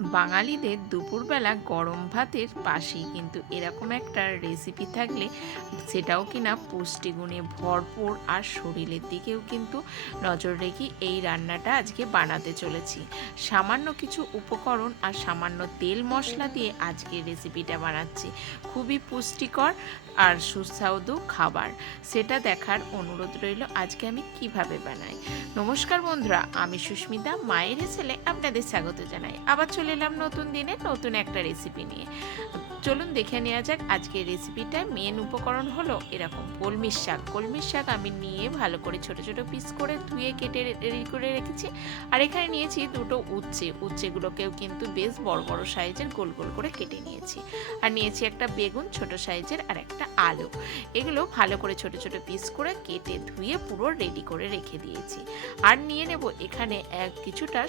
বাঙালিদের দুপুরবেলা গরম ভাতের পাশেই কিন্তু এরকম একটা রেসিপি থাকলে সেটাও কিনা পুষ্টিগুণে ভরপুর আর শরীরের দিকেও কিন্তু নজর রেখে এই রান্নাটা আজকে বানাতে চলেছি। সামান্য কিছু উপকরণ আর সামান্য তেল মশলা দিয়ে আজকে রেসিপিটা বানাচ্ছি। খুবই পুষ্টিকর আর সুস্বাদু খাবার। সেটা দেখার অনুরোধ রইল আজকে আমি কীভাবে বানাই। নমস্কার বন্ধুরা, আমি সুস্মিতা, মায়ের ছেলে, আপনাদের স্বাগত জানাই। আবার চলে এলাম নতুন দিনে, নতুন একটা রেসিপি নিয়ে। চলুন দেখে নেওয়া যাক আজকের রেসিপিটা মেন উপকরণ হলো এরকম কলমির শাক। কলমির শাক আমি নিয়ে ভালো করে ছোট ছোট পিস করে ধুয়ে কেটে রেডি করে রেখেছি। আর এখানে নিয়েছি দুটো উচ্ছে। উচ্ছেগুলোকেও কিন্তু বেশ বড় বড় সাইজের গোল গোল করে কেটে নিয়েছি। আর নিয়েছি একটা বেগুন ছোট সাইজের আর একটা আলু। এগুলো ভালো করে ছোট ছোট পিস করে কেটে ধুয়ে পুরো রেডি করে রেখে দিয়েছি। আর নিয়ে নেব এখানে এক কিছুটা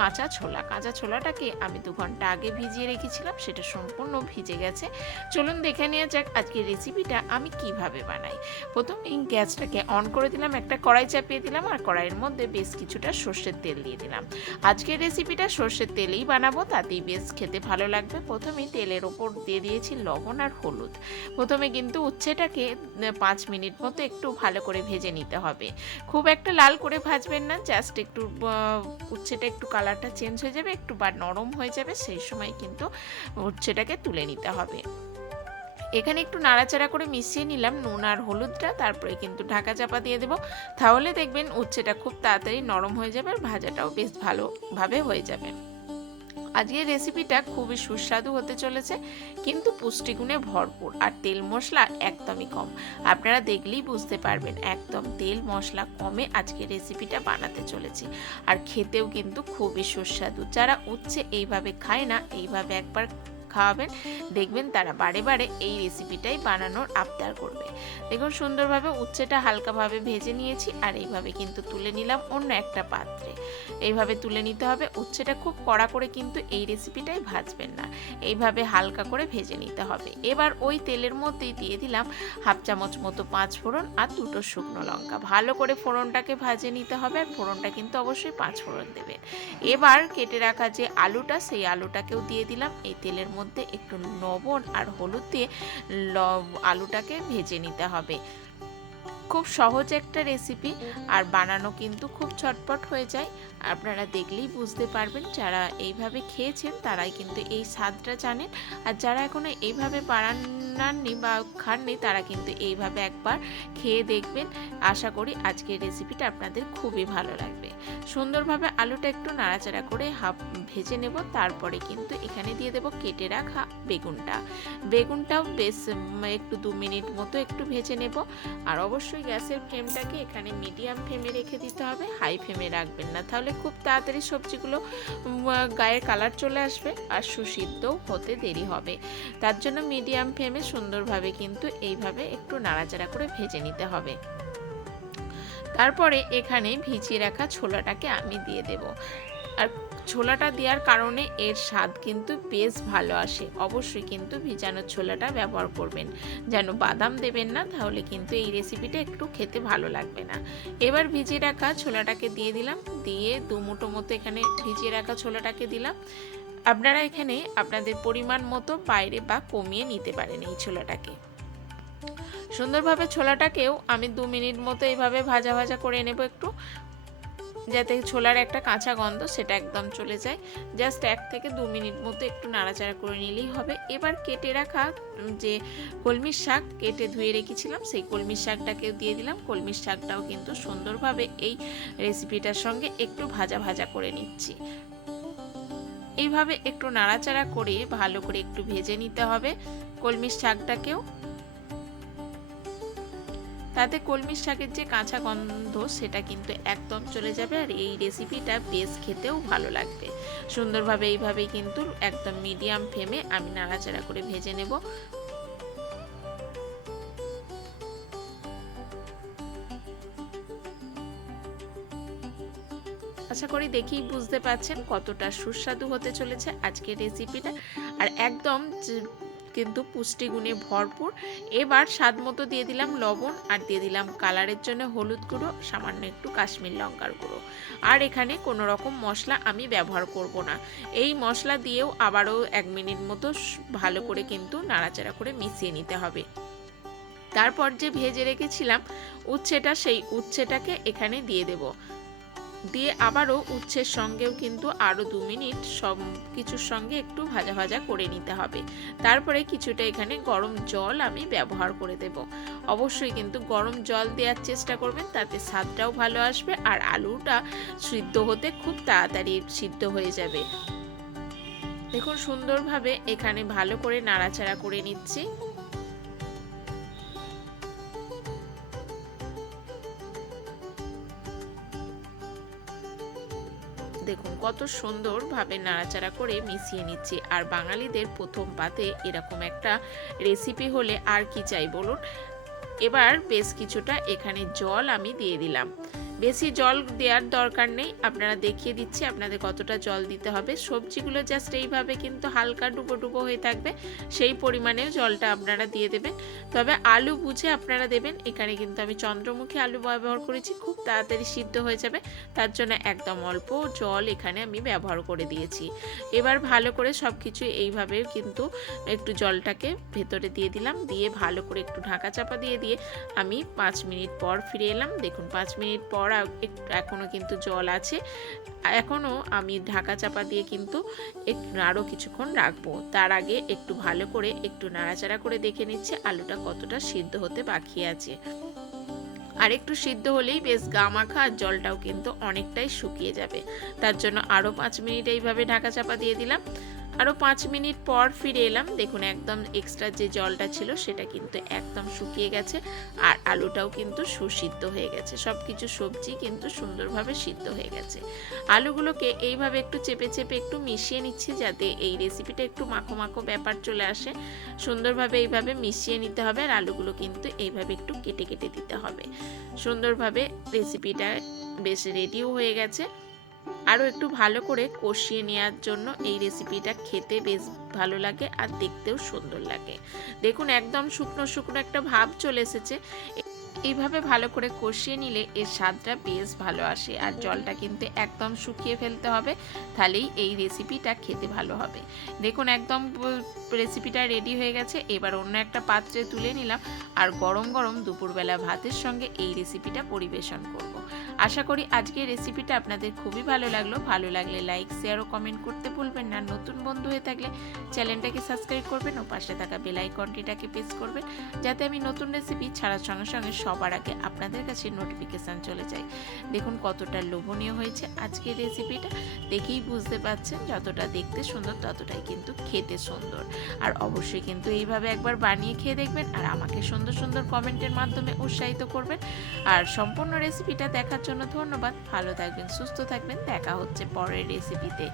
কাঁচা ছোলা। কাঁচা ছোলাটাকে আমি দু ঘণ্টা আগে ভিজিয়ে রেখেছিলাম, সেটা সম্পূর্ণ ভিজে গেছে। চলুন দেখে নেওয়া যাক আজকের রেসিপিটা আমি কীভাবে বানাই। প্রথমে গ্যাসটাকে অন করে দিলাম, একটা কড়াই চাপিয়ে দিলাম, আর কড়াইয়ের মধ্যে বেশ কিছুটা সর্ষের তেল দিয়ে দিলাম। আজকের রেসিপিটা সর্ষের তেলেই বানাবো, তাতেই বেশ খেতে ভালো লাগবে। প্রথমেই তেলের ওপর দিয়ে দিয়েছি লবণ আর হলুদ। প্রথমে কিন্তু উচ্ছেটাকে পাঁচ মিনিট মতো একটু ভালো করে ভেজে নিতে হবে। খুব একটা লাল করে ভাজবেন না, জাস্ট একটু উচ্ছেটা একটু কালারটা চেঞ্জ হয়ে যাবে, একটু বা নরম হয়ে যাবে, সেই সময় কিন্তু উচ্ছেটাকে তুলে নিতে হবে। এখানে একটু নাড়াচাড়া করে মিশিয়ে নিলাম নুন আর হলুদটা, তারপরে কিন্তু ঢাকা চাপা দিয়ে দেবো। তাহলে দেখবেন উচ্ছেটা খুব তাড়াতাড়ি নরম হয়ে যাবে আর ভাজাটাও বেশ ভালোভাবে হয়ে যাবে। আজকের রেসিপিটা খুবই সুস্বাদু হতে চলেছে, কিন্তু পুষ্টিগুণে ভরপুর আর তেল মশলা একদমই কম। আপনারা দেখলেই বুঝতে পারবেন, একদম তেল মশলা কমে আজকের রেসিপিটা বানাতে চলেছি। আর খেতেও কিন্তু খুবই সুস্বাদু। যারা উচ্ছে এইভাবে খায় না, এইভাবে একবার খাওয়াবেন, দেখবেন তারা বারে বারে এই রেসিপিটাই বানানোর আবদার করবে। দেখুন, সুন্দরভাবে উচ্ছেটা হালকাভাবে ভেজে নিয়েছি আর এইভাবে কিন্তু তুলে নিলাম অন্য একটা পাত্রে। এইভাবে তুলে নিতে হবে, উচ্ছেটা খুব কড়া করে কিন্তু এই রেসিপিটাই ভাজবেন না। এইভাবে হালকা করে ভেজে নিতে হবে। এবার ওই তেলের মধ্যেই দিয়ে দিলাম হাফ চামচ মতো পাঁচ ফোড়ন আর দুটো শুকনো লঙ্কা। ভালো করে ফোড়নটাকে ভাজে নিতে হবে আর ফোড়নটা কিন্তু অবশ্যই পাঁচ ফোড়ন দেবেন। এবার কেটে রাখা যে আলুটা, সেই আলুটাকেও দিয়ে দিলাম। এই তেলের মধ্যে একটু লবণ আর হলুদ দিয়ে আলুটাকে ভেজে নিতে হবে। খুব সহজ একটা রেসিপি আর বানানো কিন্তু খুব ছটপট হয়ে যায়। আপনারা দেখলেই বুঝতে পারবেন যারা এইভাবে খেয়েছেন তারাই কিন্তু এই স্বাদটা জানেন। আর যারা এখনও এইভাবে বানাননি বা খাননি তারা কিন্তু এইভাবে একবার খেয়ে দেখবেন। আশা করি আজকের রেসিপিটা আপনাদের খুবই ভালো লাগবে। সুন্দরভাবে আলুটা একটু নাড়াচাড়া করে হাফ ভেজে নেব, তারপরে কিন্তু এখানে দিয়ে দেব কেটে রাখা বেগুনটা। বেগুনটাও বেশ একটু দু মিনিট মতো একটু ভেজে নেব। আর অবশ্যই গ্যাসের ফ্লেমটাকে এখানে মিডিয়াম ফ্লেমে রেখে দিতে হবে, হাই ফ্লেমে রাখবেন না। তাহলে খুব তাড়াতাড়ি সবজিগুলো গায়ের কালার চলে আসবে আর সুসিদ্ধ হতে দেরি হবে। তার জন্য মিডিয়াম ফ্লেমে সুন্দরভাবে কিন্তু এইভাবে একটু নাড়াচাড়া করে ভেজে নিতে হবে। তারপরে এখানে ভিজিয়ে রাখা ছোলাটাকে আমি দিয়ে দেব। আর ছোলাটা দেওয়ার কারণে এর স্বাদ কিন্তু বেশ ভালো আসে। অবশ্যই কিন্তু ভিজানো ছোলাটা ব্যবহার করবেন। যেন বাদাম দেবেন না, তাহলে কিন্তু এই রেসিপিটা একটু খেতে ভালো লাগবে না। এবার ভিজিয়ে রাখা ছোলাটাকে দিয়ে দিলাম। দিয়ে দু মুঠো মতো এখানে ভিজিয়ে রাখা ছোলাটাকে দিলাম। আপনারা এখানে আপনাদের পরিমাণ মতো বাইরে বা কমিয়ে নিতে পারেন এই ছোলাটাকে। সুন্দরভাবে ছোলাটাকেও আমি দু মিনিট মতো এইভাবে ভাজা ভাজা করে নেব একটু। যাতে ছোলার একটা কাঁচা গন্ধ সেটা একদম চলে যায়। জাস্ট এক থেকে দু মিনিট মতো একটু নাড়াচাড়া করে নিলেই হবে। এবার কেটে রাখা যে কলমির শাক কেটে ধুয়ে রেখেছিলাম, সেই কলমির শাকটাকেও দিয়ে দিলাম। কলমির শাকটাও কিন্তু সুন্দরভাবে এই রেসিপিটার সঙ্গে একটু ভাজা ভাজা করে নিচ্ছি। এইভাবে একটু নাড়াচাড়া করে ভালো করে একটু ভেজে নিতে হবে কলমির শাকটাকেও। তাতে কলমির শাকের যে কাঁচা গন্ধ, সেটা কিন্তু একদম চলে যাবে আর এই রেসিপিটা বেশ খেতেও ভালো লাগবে। সুন্দরভাবে এইভাবেই কিন্তু একদম মিডিয়াম ফ্লেমে আমি নাড়াচাড়া করে ভেজে নেব। আশা করি দেখেই বুঝতে পারছেন কতটা সুস্বাদু হতে চলেছে আজকের রেসিপিটা আর একদম কিন্তু পুষ্টিগুণে ভরপুর। এবার স্বাদ মতো দিয়ে দিলাম লবণ আর দিয়ে দিলাম কালারের জন্য হলুদ গুঁড়ো, সামান্য একটু কাশ্মীর লঙ্কার গুঁড়ো। আর এখানে কোনো রকম মশলা আমি ব্যবহার করব না। এই মশলা দিয়েও আবারও এক মিনিট মতো ভালো করে কিন্তু নাড়াচাড়া করে মিশিয়ে নিতে হবে। তারপর যে ভেজে রেখেছিলাম, উচ্ছেটা সেই উচ্ছেটাকে এখানে দিয়ে দেব। দিয়ে আবারও উচ্ছের সঙ্গেও কিন্তু আরও দু মিনিট সব কিছুর সঙ্গে একটু ভাজা ভাজা করে নিতে হবে। তারপরে কিছুটা এখানে গরম জল আমি ব্যবহার করে দেব। অবশ্যই কিন্তু গরম জল দেওয়ার চেষ্টা করবেন, তাতে স্বাদটাও ভালো আসবে আর আলুটা সিদ্ধ হতে খুব তাড়াতাড়ি সিদ্ধ হয়ে যাবে। দেখুন সুন্দরভাবে এখানে ভালো করে নাড়াচাড়া করে নিচ্ছি। দেখুন, কত সুন্দরভাবে নাড়াচাড়া করে মিশিয়ে নিচ্ছি। আর বাঙালিদের প্রথম পাতে এরকম একটা রেসিপি হলে আর কি চাই বলুন? এবার বেশ কিছুটা এখানে জল আমি দিয়ে দিলাম। বেশি জল দেওয়ার দরকার নেই। আপনারা দেখিয়ে দিচ্ছি আপনাদের কতটা জল দিতে হবে। সবজিগুলো জাস্ট এইভাবে কিন্তু হালকা ডুবো ডুবো হয়ে থাকবে। সেই পরিমাণেও জলটা আপনারা দিয়ে দেবেন। তবে আলু বুঝে আপনারা দেবেন। এখানে কিন্তু আমি চন্দ্রমুখী আলু ব্যবহার করেছি। খুব তাড়াতাড়ি সিদ্ধ হয়ে যাবে। তার জন্য একদম অল্প জল এখানে আমি ব্যবহার করে দিয়েছি। এবার ভালো করে সব কিছু এইভাবে কিন্তু একটু জলটাকে ভেতরে দিয়ে দিলাম। দিয়ে ভালো করে একটু ঢাকা চাপা দিয়ে দিয়ে আমি পাঁচ মিনিট পর ফিরে এলাম। দেখুন, পাঁচ মিনিট পর একটু এখনও কিন্তু জল আছে। এখনও আমি ঢাকা চাপা দিয়ে কিন্তু আরও কিছুক্ষণ রাখব। তার আগে একটু ভালো করে একটু নাড়াচাড়া করে দেখে নিচ্ছে আলুটা কতটা সিদ্ধ হতে বাকি আছে। আর একটু সিদ্ধ হলেই বেশ গা মাখা আর জলটাও কিন্তু অনেকটাই শুকিয়ে যাবে। তার জন্য আরও পাঁচ মিনিট এইভাবে ঢাকা চাপা দিয়ে দিলাম। আরও পাঁচ মিনিট পর ফিরে এলাম। দেখুন, একদম এক্সট্রা যে জলটা ছিল সেটা কিন্তু একদম শুকিয়ে গেছে আর আলুটাও কিন্তু সুসিদ্ধ হয়ে গেছে। সব কিছু সবজি কিন্তু সুন্দরভাবে সিদ্ধ হয়ে গেছে। আলুগুলোকে এইভাবে একটু চেপে চেপে একটু মিশিয়ে নিচ্ছি যাতে এই রেসিপিটা একটু মাখো মাখো ব্যাপার চলে আসে। সুন্দরভাবে এইভাবে মিশিয়ে নিতে হবে আর আলুগুলো কিন্তু এইভাবে একটু কেটে কেটে দিতে হবে। সুন্দরভাবে রেসিপিটা বেশ রেডিও হয়ে গেছে। আরও একটু ভালো করে কষিয়ে নেওয়ার জন্য এই রেসিপিটা খেতে বেশ ভালো লাগে আর দেখতেও সুন্দর লাগে। দেখুন, একদম শুকনো শুকনো একটা ভাব চলে এসেছে। এইভাবে ভালো করে কষিয়ে নিলে এর স্বাদটা বেশ ভালো আসে আর জলটা কিন্তু একদম শুকিয়ে ফেলতে হবে, তাহলেই এই রেসিপিটা খেতে ভালো হবে দেখুন, একদম রেসিপিটা রেডি হয়ে গেছে, এবার অন্য একটা পাত্রে তুলে নিলাম আর গরম গরম দুপুরবেলা ভাতের সঙ্গে এই রেসিপিটা পরিবেশন করব। আশা করি আজকের রেসিপিটা আপনাদের খুবই ভালো লাগল, ভালো লাগলে লাইক শেয়ার ও কমেন্ট করতে ভুলবেন না নতুন বন্ধু হয়ে থাকলে চ্যানেলটাকে সাবস্ক্রাইব করবেন ও পাশে থাকা বেল আইকনটিটাকে প্রেস করবেন, যাতে আমি নতুন রেসিপি ছাড়ার সঙ্গে সঙ্গে সবার আগে আপনাদের কাছে নোটিফিকেশান চলে যায়। দেখুন কতটা লোভনীয় হয়েছে আজকের রেসিপিটা দেখেই বুঝতে পারছেন যতটা দেখতে সুন্দর ততটাই কিন্তু খেতে সুন্দর। আর অবশ্যই কিন্তু এইভাবে একবার বানিয়ে খেয়ে দেখবেন আর আমাকে সুন্দর সুন্দর কমেন্টের মাধ্যমে উৎসাহিত করবেন। আর সম্পূর্ণ রেসিপিটা দেখার জন্য ধন্যবাদ। ভালো থাকবেন, সুস্থ থাকবেন। দেখা হচ্ছে পরের রেসিপিতে